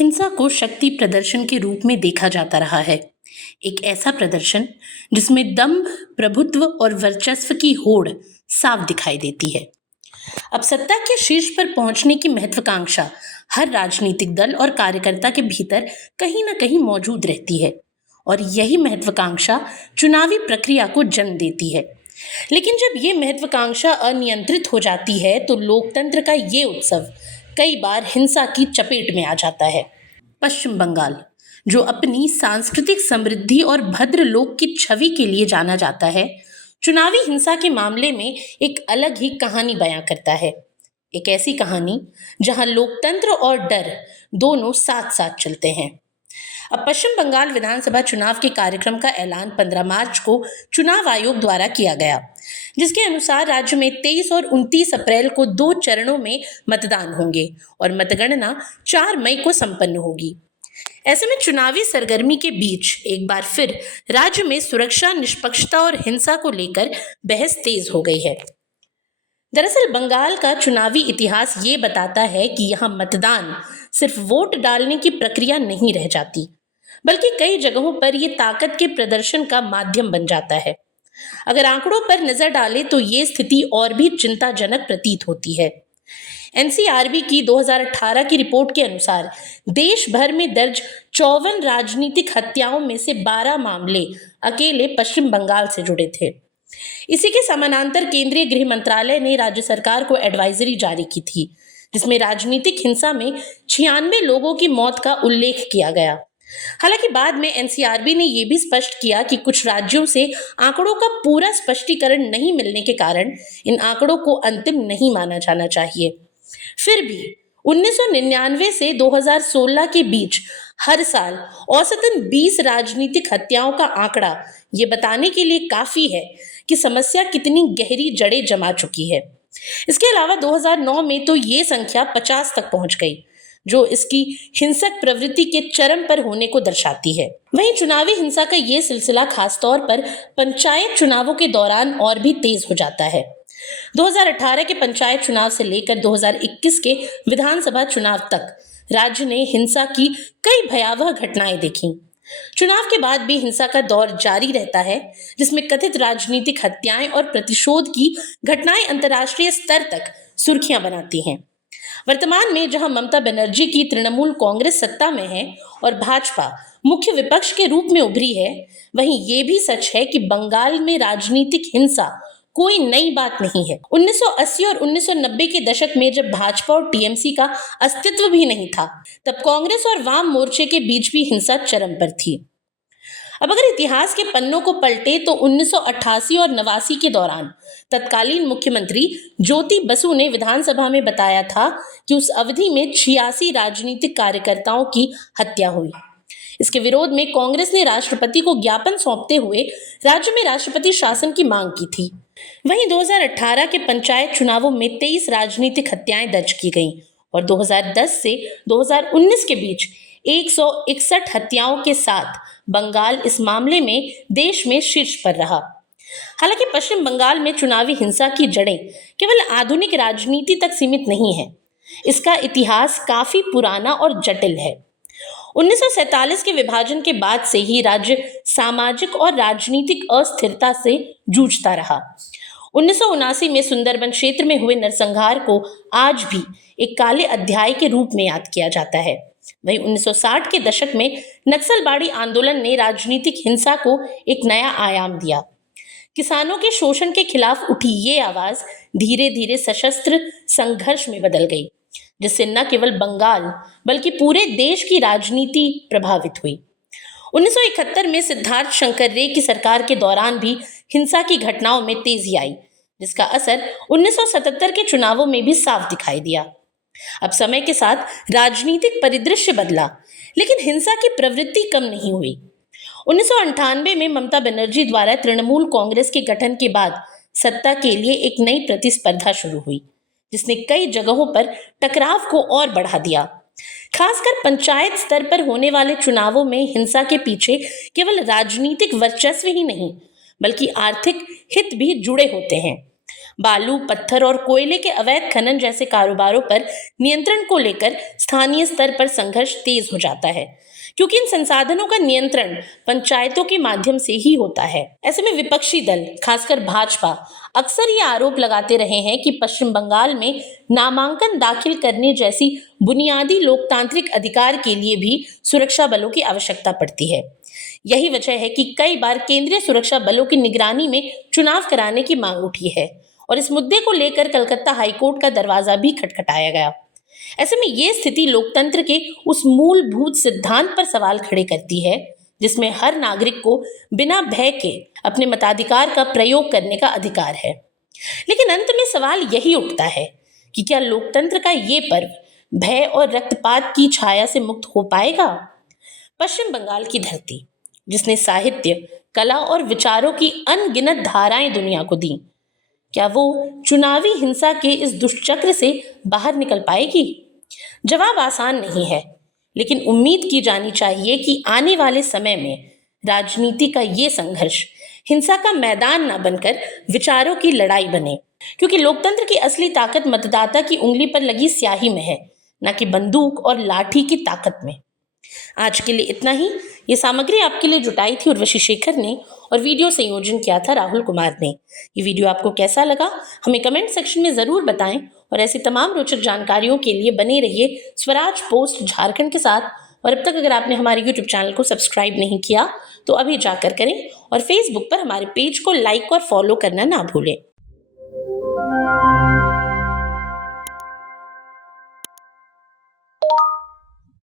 हिंसा को शक्ति प्रदर्शन के रूप में देखा जाता रहा है। एक ऐसा प्रदर्शन जिसमें दंभ, प्रभुत्व और वर्चस्व की होड़ साफ दिखाई देती है। अब सत्ता के शीर्ष पर पहुंचने की महत्वाकांक्षा हर राजनीतिक दल और कार्यकर्ता के भीतर कहीं ना कहीं मौजूद रहती है और यही महत्वाकांक्षा चुनावी प्रक्रिया को जन्म देती है। लेकिन जब ये महत्वाकांक्षा अनियंत्रित हो जाती है तो लोकतंत्र का ये उत्सव कई बार हिंसा की चपेट में आ जाता है। पश्चिम बंगाल, जो अपनी सांस्कृतिक समृद्धि और भद्र लोक की छवि के लिए जाना जाता है, चुनावी हिंसा के मामले में एक अलग ही कहानी बयां करता है। एक ऐसी कहानी जहां लोकतंत्र और डर दोनों साथ साथ चलते हैं। अब पश्चिम बंगाल विधानसभा चुनाव के कार्यक्रम का ऐलान 15 मार्च को चुनाव आयोग द्वारा किया गया, जिसके अनुसार राज्य में 23 और 29 अप्रैल को 2 चरणों में मतदान होंगे और मतगणना 4 मई को संपन्न होगी। ऐसे में चुनावी सरगर्मी के बीच एक बार फिर राज्य में सुरक्षा, निष्पक्षता और हिंसा को लेकर बहस तेज हो गई है। दरअसल बंगाल का चुनावी इतिहास ये बताता है कि यहाँ मतदान सिर्फ वोट डालने की प्रक्रिया नहीं रह जाती, बल्कि कई जगहों पर ये ताकत के प्रदर्शन का माध्यम बन जाता है। अगर आंकड़ों पर नजर डालें तो ये स्थिति और भी चिंताजनक प्रतीत होती है। एनसीआरबी की 2018 की रिपोर्ट के अनुसार देश भर में दर्ज 54 राजनीतिक हत्याओं में से 12 मामले अकेले पश्चिम बंगाल से जुड़े थे। इसी के समानांतर केंद्रीय गृह मंत्रालय ने राज्य सरकार को एडवाइजरी जारी की थी, जिसमें राजनीतिक हिंसा में 96 लोगों की मौत का उल्लेख किया गया। हालांकि बाद में एनसीआरबी ने यह भी स्पष्ट किया कि कुछ राज्यों से आंकड़ों का पूरा स्पष्टीकरण नहीं मिलने के कारण इन आंकड़ों को अंतिम नहीं माना जाना चाहिए। फिर भी 1999 से 2016 के बीच हर साल औसतन 20 राजनीतिक हत्याओं का आंकड़ा ये बताने के लिए काफी है कि समस्या कितनी गहरी जड़ें जमा चुकी है। इसके अलावा 2009 में तो ये संख्या 50 तक पहुंच गई, जो इसकी हिंसक प्रवृत्ति के चरम पर होने को दर्शाती है। वहीं चुनावी हिंसा का ये सिलसिला खासतौर पर पंचायत चुनावों के दौरान और भी तेज हो जाता है। 2018 के पंचायत चुनाव से लेकर 2021 के विधानसभा चुनाव तक राज्य ने हिंसा की कई भयावह घटनाएं देखी। चुनाव के बाद भी हिंसा का दौर जारी रहता है, जिसमें कथित राजनीतिक हत्याएं और प्रतिशोध की घटनाएं अंतर्राष्ट्रीय स्तर तक सुर्खियां बनाती हैं। वर्तमान में जहां ममता बनर्जी की तृणमूल कांग्रेस सत्ता में है और भाजपा मुख्य विपक्ष के रूप में उभरी है, वहीं ये भी सच है कि बंगाल में राजनीतिक हिंसा कोई नई बात नहीं है। 1980 और 1990 के दशक में जब भाजपा और टीएमसी का अस्तित्व भी नहीं था, तब कांग्रेस और वाम मोर्चे के बीच भी हिंसा चरम पर थी। अब अगर इतिहास के पन्नों को पलटे तो 1988 और 89 के दौरान तत्कालीन मुख्यमंत्री ज्योति बसु ने विधानसभा में बताया था कि उस अवधि में 86 राजनीतिक कार्यकर्ताओं की हत्या हुई। इसके विरोध में कांग्रेस ने राष्ट्रपति को ज्ञापन सौंपते हुए राज्य में राष्ट्रपति शासन की मांग की थी। वहीं 2018 के पंचायत चुनावों में 23 राजनीतिक हत्याएं दर्ज की गईं और 2010 से 2019 के बीच 161 हत्याओं के साथ बंगाल इस मामले में देश में शीर्ष पर रहा। हालांकि पश्चिम बंगाल में चुनावी हिंसा की जड़ें केवल आधुनिक राजनीति तक सीमित नहीं है। इसका इतिहास काफी पुराना और जटिल है। 1947 के विभाजन के बाद से ही राज्य सामाजिक और राजनीतिक अस्थिरता से जूझता रहा। 1979 में सुंदरबन क्षेत्र में हुए नरसंहार को आज भी एक काले अध्याय के रूप में याद किया जाता है। वहीं 1960 के दशक में नक्सलबाड़ी आंदोलन ने राजनीतिक हिंसा को एक नया आयाम दिया। किसानों के शोषण के खिलाफ उठी ये आवाज धीरे धीरे सशस्त्र संघर्ष में बदल गई, जिससे न केवल बंगाल बल्कि पूरे देश की राजनीति प्रभावित हुई। 1971 में सिद्धार्थ शंकर रे की सरकार के दौरान भी हिंसा की घटनाओं में तेजी आई, जिसका असर 1977 के चुनावों में भी साफ दिखाई दिया। अब समय के साथ राजनीतिक परिदृश्य बदला, लेकिन हिंसा की प्रवृत्ति कम नहीं हुई। 1998 में ममता बनर्जी द्वारा तृणमूल कांग्रेस के गठन के बाद सत्ता के लिए एक नई प्रतिस्पर्धा शुरू हुई, जिसने कई जगहों पर टकराव को और बढ़ा दिया। खासकर पंचायत स्तर पर होने वाले चुनावों में हिंसा के पीछे केवल राजनीतिक वर्चस्व ही नहीं, बल्कि आर्थिक हित भी जुड़े होते हैं। बालू, पत्थर और कोयले के अवैध खनन जैसे कारोबारों पर नियंत्रण को लेकर स्थानीय स्तर पर संघर्ष तेज हो जाता है, क्योंकि इन संसाधनों का नियंत्रण पंचायतों के माध्यम से ही होता है। ऐसे में विपक्षी दल, खासकर भाजपा, अक्सर ये आरोप लगाते रहे हैं कि पश्चिम बंगाल में नामांकन दाखिल करने जैसी बुनियादी लोकतांत्रिक अधिकार के लिए भी सुरक्षा बलों की आवश्यकता पड़ती है। यही वजह है कि कई बार केंद्रीय सुरक्षा बलों की निगरानी में चुनाव कराने की मांग उठी है और इस मुद्दे को लेकर कलकत्ता हाईकोर्ट का दरवाजा भी खटखटाया गया। ऐसे में ये स्थिति लोकतंत्र के उस मूलभूत सिद्धांत पर सवाल खड़े करती है जिसमें हर नागरिक को बिना भय के अपने मताधिकार का प्रयोग करने का अधिकार है। लेकिन अंत में सवाल यही उठता है कि क्या लोकतंत्र का ये पर्व भय और रक्तपात की छाया से मुक्त हो पाएगा? पश्चिम बंगाल की धरती, जिसने साहित्य, कला और विचारों की अनगिनत धाराएं दुनिया को दी, क्या वो चुनावी हिंसा के इस दुष्चक्र से बाहर निकल पाएगी? जवाब आसान नहीं है, लेकिन उम्मीद की जानी चाहिए कि आने वाले समय में राजनीति का ये संघर्ष हिंसा का मैदान न बनकर विचारों की लड़ाई बने, क्योंकि लोकतंत्र की असली ताकत मतदाता की उंगली पर लगी स्याही में है, न कि बंदूक और लाठी की ताकत में। आज के लिए इतना ही। ये सामग्री आपके लिए जुटाई थी उर्वशी शेखर ने और वीडियो संयोजन किया था राहुल कुमार ने। ये वीडियो आपको कैसा लगा हमें कमेंट सेक्शन में ज़रूर बताएं और ऐसी तमाम रोचक जानकारियों के लिए बने रहिए स्वराज पोस्ट झारखंड के साथ। और अब तक अगर आपने हमारे यूट्यूब चैनल को सब्सक्राइब नहीं किया तो अभी जाकर करें और फेसबुक पर हमारे पेज को लाइक और फॉलो करना ना भूलें।